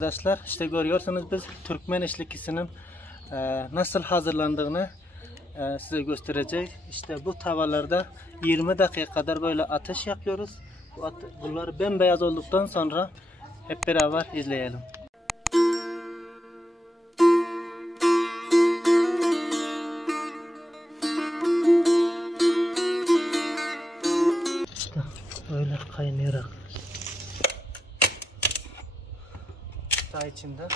Arkadaşlar işte görüyorsunuz biz Türkmen işlikisinin nasıl hazırlandığını size göstereceğiz. İşte bu tavalarda 20 dakika kadar böyle ateş yakıyoruz. Bunlar bembeyaz olduktan sonra hep beraber izleyelim. İşte böyle kaynıyor. Daha içinde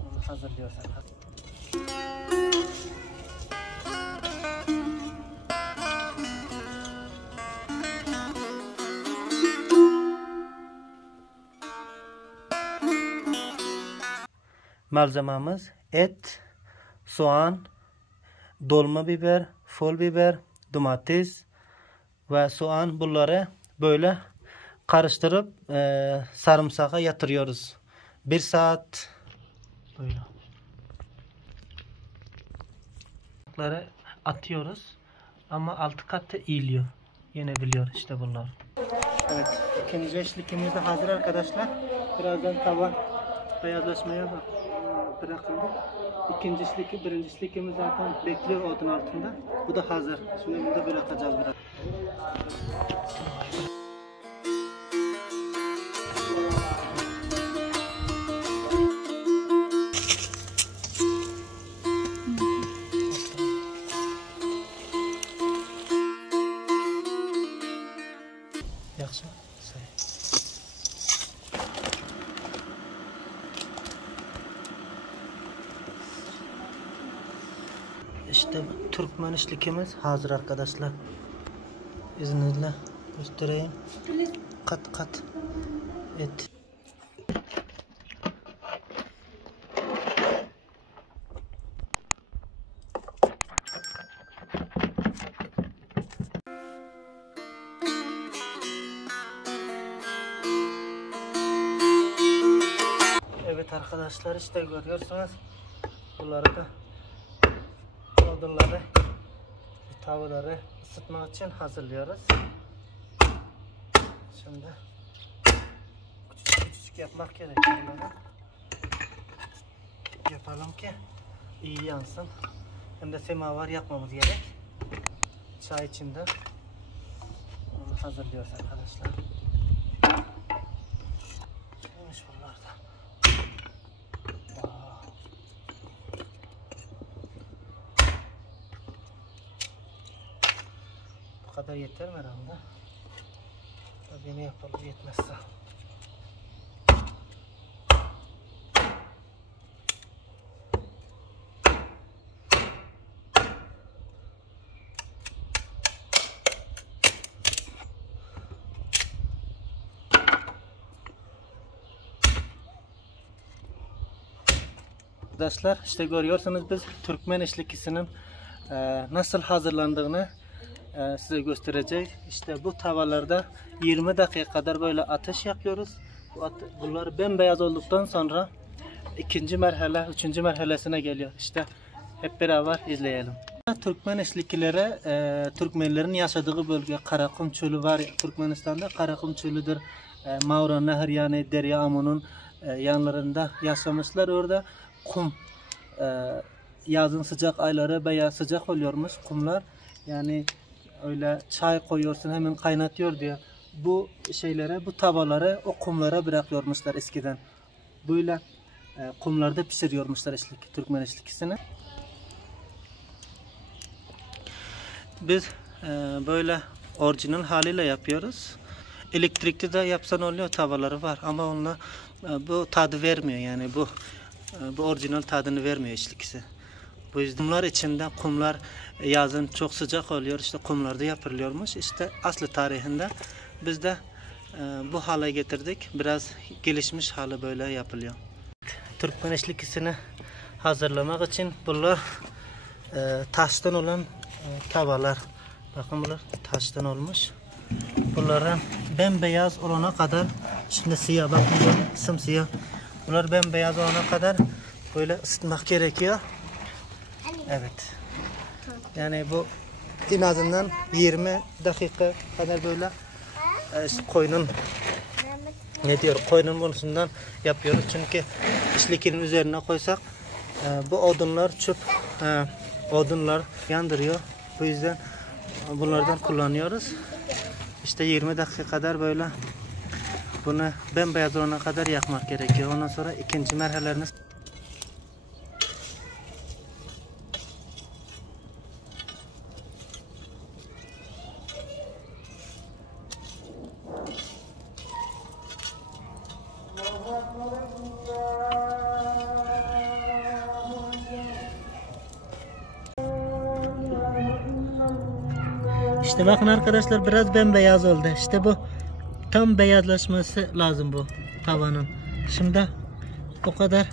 onu hazırlıyoruz. Malzememiz et, soğan, dolma biber, pul biber, domates ve soğan, bunları böyle karıştırıp sarımsağa yatırıyoruz. 1 saat böyle. Bunları atıyoruz ama altı katı iyiliyor. Yenebiliyor işte bunlar. Evet, ikinci eşlikimiz de hazır arkadaşlar. Birazdan tava beyazlaşmaya bırakıldı. İkinci eşlik, birinci eşlikimiz zaten bekliyor odun altında. Bu da hazır. Şimdi bunu da bırakacağız biraz. Yaxşı. İşte Türkmen işlikimiz hazır arkadaşlar. İzninizle göstereyim. Kat kat et. Evet arkadaşlar işte görüyorsunuz. Bunları da odunları, tavaları ısıtmak için hazırlıyoruz. Şimdi küçük yapmak gerekiyor. Yapalım ki iyi yansın. Hem de semaver yakmamız gerek. Çay içinde onu hazırlıyoruz arkadaşlar. Neymiş buralarda? Bu kadar yeter mi herhalde? Tabii ne yapalım yetmezse. Arkadaşlar işte görüyorsunuz biz Türkmen işlikisinin nasıl hazırlandığını size göstereceğiz. İşte bu tavalarda 20 dakika kadar böyle ateş yakıyoruz. Bunlar bembeyaz olduktan sonra ikinci merhale, üçüncü merhalesine geliyor. İşte hep beraber izleyelim. Türkmen işlikileri Türkmenlerin yaşadığı bölge Karakum Çölü var. Türkmenistan'da Karakum Çölü'dür. Mavra Nehir yani Derya Amun'un yanlarında yaşamışlar. Orada kum, yazın sıcak ayları bayağı sıcak oluyormuş kumlar. Yani öyle çay koyuyorsun hemen kaynatıyor diye. Bu şeylere, bu tavaları o kumlara bırakıyormuşlar eskiden. Böyle kumlarda pişiriyormuşlar Türkmen işlikisini. Biz böyle orijinal haliyle yapıyoruz. Elektrikli de yapsan oluyor, tavaları var ama onunla bu tadı vermiyor yani bu orijinal tadını vermiyor işlikisi. Bu yüzden kumlar içinde kumlar yazın çok sıcak oluyor, işte kumlarda yapılıyormuş. İşte aslı tarihinde biz de bu hale getirdik. Biraz gelişmiş hali böyle yapılıyor. Türkmen işlikisini hazırlamak için bunlar taştan olan tavalar. Bakın bunlar taştan olmuş. Bunların bembeyaz olana kadar, şimdi siyah bakın böyle sımsiyah. Bunlar bembeyaz olana kadar böyle ısıtmak gerekiyor. Evet. Yani bu en azından 20 dakika kadar böyle koyunun ne diyor, koyunun bonusundan yapıyoruz. Çünkü işlikinin üzerine koysak bu odunlar çöp odunlar yandırıyor. Bu yüzden bunlardan kullanıyoruz. İşte 20 dakika kadar böyle bunu bembeyaz olana kadar yakmak gerekiyor. Ondan sonra ikinci merhalelerini İşte bakın arkadaşlar, biraz bembeyaz oldu. İşte bu tam beyazlaşması lazım bu tavanın. Şimdi o kadar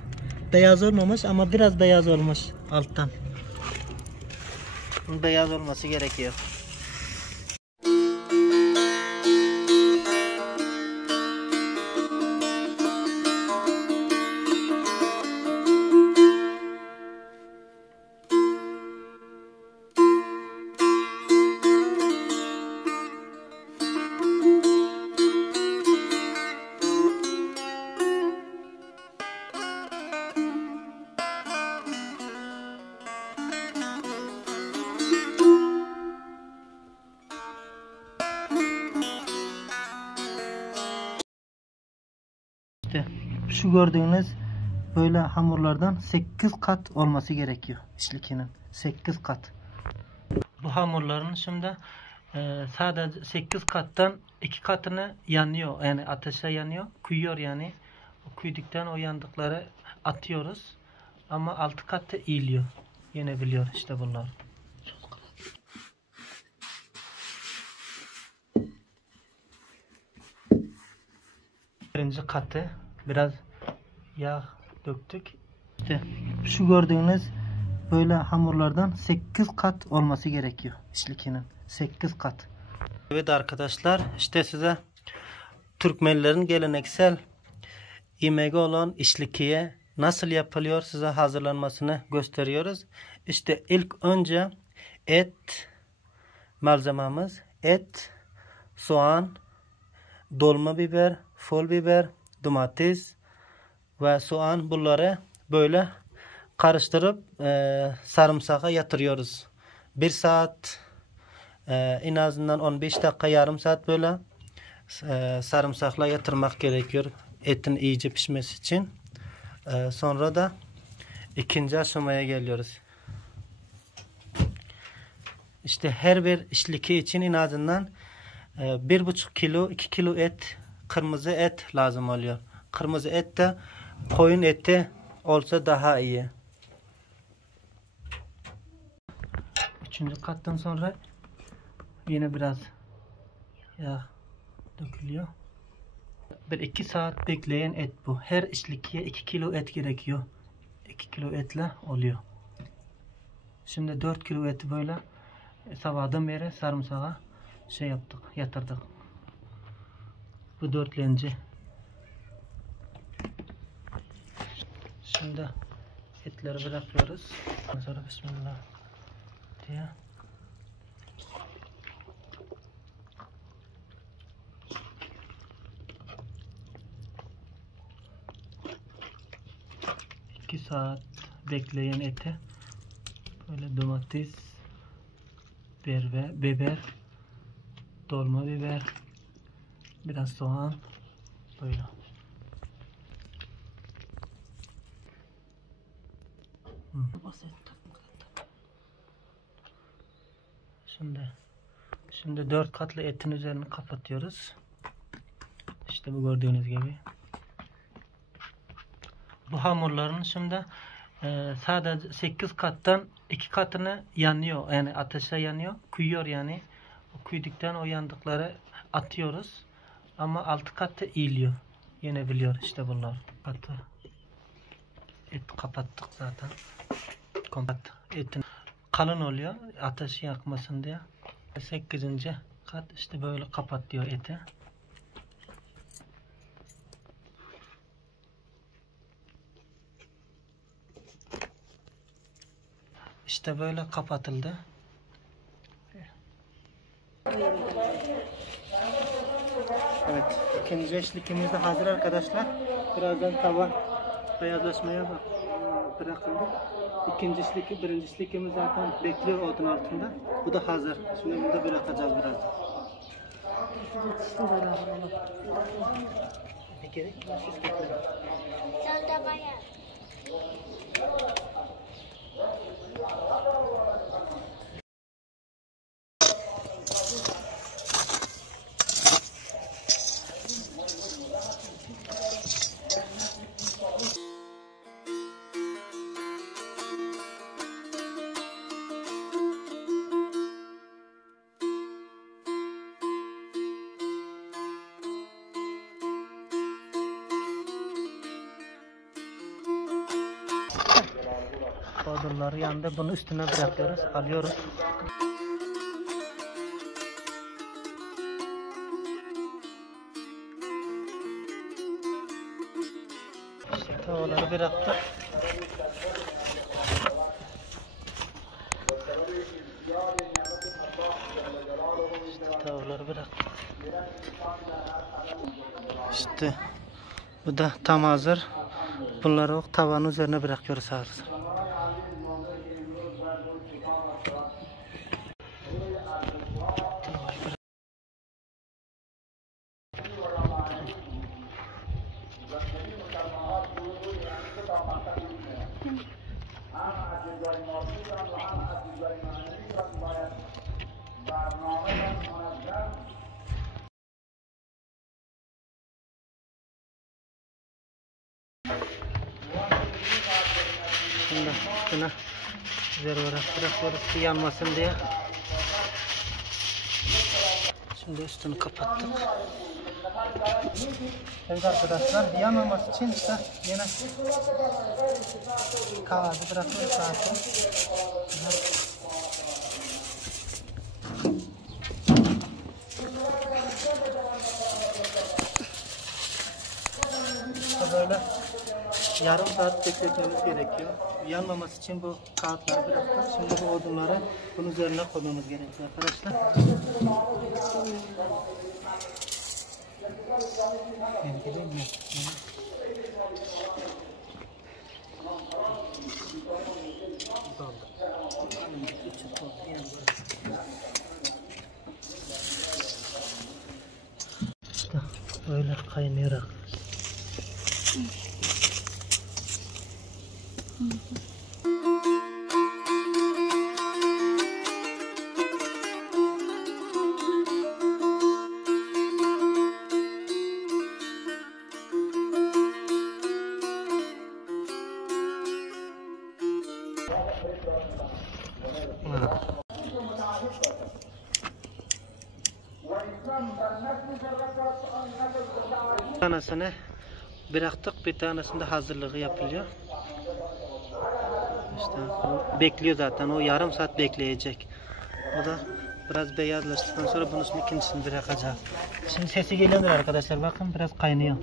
beyaz olmamış ama biraz beyaz olmuş alttan. Beyaz olması gerekiyor. İşte şu gördüğünüz böyle hamurlardan 8 kat olması gerekiyor işlikinin. 8 kat. Bu hamurların şimdi sadece 8 kattan 2 katını yanıyor. Yani ateşe yanıyor. Kuyuyor yani. O kuyduktan o yandıkları atıyoruz. Ama 6 katı iyiliyor. Yenebiliyor işte bunlar. Birinci katı biraz yağ döktük. İşte şu gördüğünüz böyle hamurlardan 8 kat olması gerekiyor işlikinin. 8 kat. Evet arkadaşlar, işte size Türkmenlerin geleneksel yemeği olan işlikiye nasıl yapılıyor size hazırlanmasını gösteriyoruz. İşte ilk önce et malzememiz, et, soğan, dolma biber, fol biber, domates ve soğan, bunları böyle karıştırıp sarımsağa yatırıyoruz. 1 saat en azından 15 dakika, yarım saat böyle sarımsakla yatırmak gerekiyor etin iyice pişmesi için. Sonra da ikinci aşamaya geliyoruz. İşte her bir işliki için en azından 1,5 kilo 2 kilo et, kırmızı et lazım oluyor. Kırmızı et de koyun eti olsa daha iyi. Üçüncü kattan sonra yine biraz yağ dökülüyor. 1-2 saat bekleyen et bu. Her işlikiye 2 kilo et gerekiyor. 2 kilo etle oluyor. Şimdi 4 kilo eti böyle sabahdan beri sarımsağa yaptık, yatırdık. Bu dörtlenci. Şimdi etleri bırakıyoruz. Sonra bismillah diye. İki saat bekleyen ete böyle domates, biber, dolma biber, biraz soğan, böyle. Şimdi 4 katlı etin üzerini kapatıyoruz. İşte bu gördüğünüz gibi. Bu hamurların şimdi sadece 8 kattan 2 katını yanıyor. Yani ateşe yanıyor. Kuyuyor yani. O kuyduktan o yandıkları atıyoruz. Ama 6 katı iyiliyor. Yenebiliyor işte bunlar. Et kapattık zaten. Etin kalın oluyor. Ateşi yakmasın diye. 8. kat işte böyle kapatıyor eti. İşte böyle kapatıldı. Evet, ikinci eşlikimiz de hazır arkadaşlar. Birazdan tava beyazlaşmaya bırakıldı. İkinci eşlik, birinci eşlikimiz zaten bekliyor odun altında. Bu da hazır. Şimdi bunu da bırakacağız birazdan. Ne gerek? Siz getirin. Odunları yanında, bunu üstüne bırakıyoruz, alıyoruz. İşte tavaları bıraktık. İşte tavaları bıraktık. İşte bu da tam hazır. Bunları o tavanın üzerine bırakıyoruz hazır. Şimdi üstüne üzeri bırakıyoruz ki yanmasın diye. Şimdi üstünü kapattık. Evet arkadaşlar, yanmaması için işte yine kağıdı bırakıyoruz zaten. İşte böyle yarım saat bekletmemiz gerekiyor. Yanmaması için bu kağıtları bıraktık. Şimdi bu odunları bunun üzerine koymamız gerekiyor arkadaşlar. İşte böyle kaynıyor. Bir tanesini bıraktık, bir tanesinde hazırlığı yapılıyor. İşte o bekliyor zaten, o yarım saat bekleyecek. O da biraz beyazlaştıktan sonra bunun ikincisini bırakacağız. Şimdi sesi geliyor arkadaşlar, bakın biraz kaynıyor.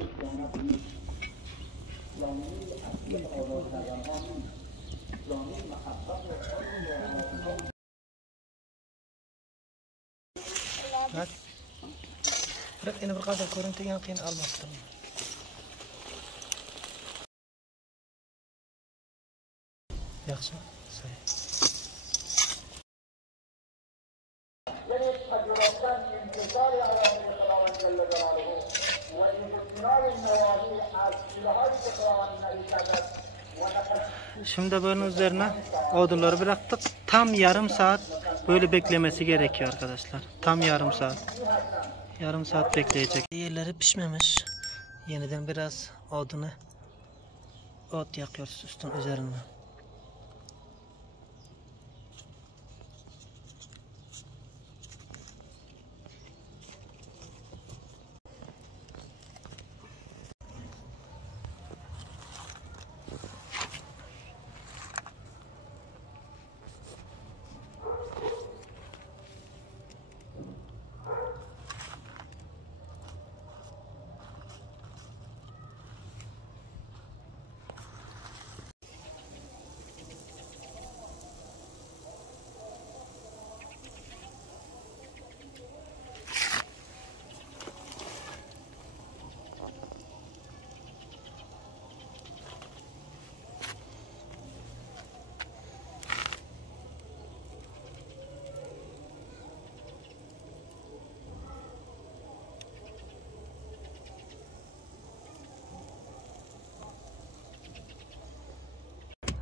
Bak. Bırak ini berkata kuruntu yang kini almasın. Yaxşı. Say. Şimdi bunun üzerine odunları bıraktık. Tam yarım saat böyle beklemesi gerekiyor arkadaşlar. Tam yarım saat. Yarım saat bekleyecek. Yerleri pişmemiş. Yeniden biraz ot yakıyoruz üstün üzerine.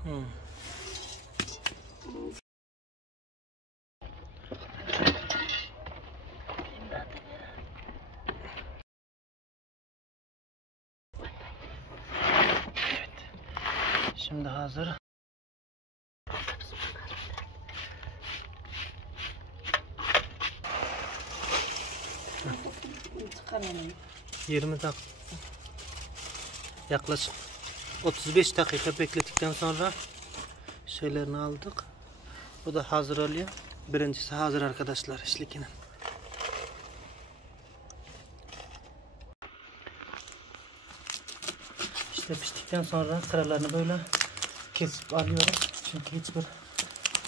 Evet. Şimdi hazır. Çıkaralım. 20 dakika. Yaklaşık 35 dakika beklettikten sonra şeylerini aldık. Bu da hazır oluyor. Birincisi hazır arkadaşlar işlikinin. İşte piştikten sonra sıralarını böyle kesip alıyoruz. Çünkü hiçbir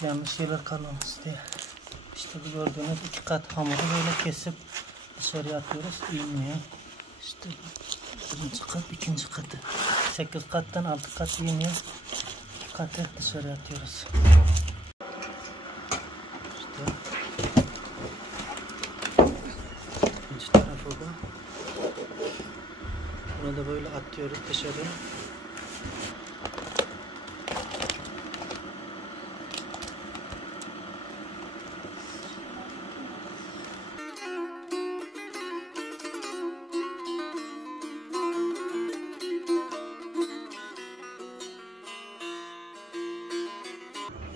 yanlış şeyler kalmaması diye. İşte bu gördüğünüz 2 kat hamuru böyle kesip dışarıya atıyoruz. İğneye. İşte birinci kat, ikinci katı. 8 kattan 6 kat iğneye katı dışarıya atıyoruz. İşte ikinci tarafı bu. Bunu da böyle atıyoruz dışarıya.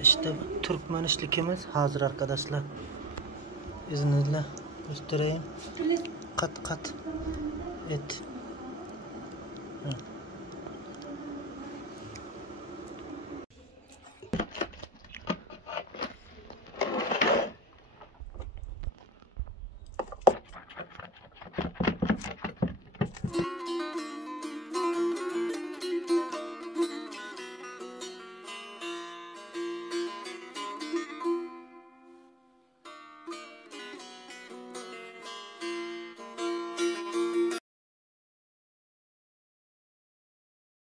İşte Türkmen işlikimiz hazır arkadaşlar. İzninizle göstereyim. Kat kat et. Evet.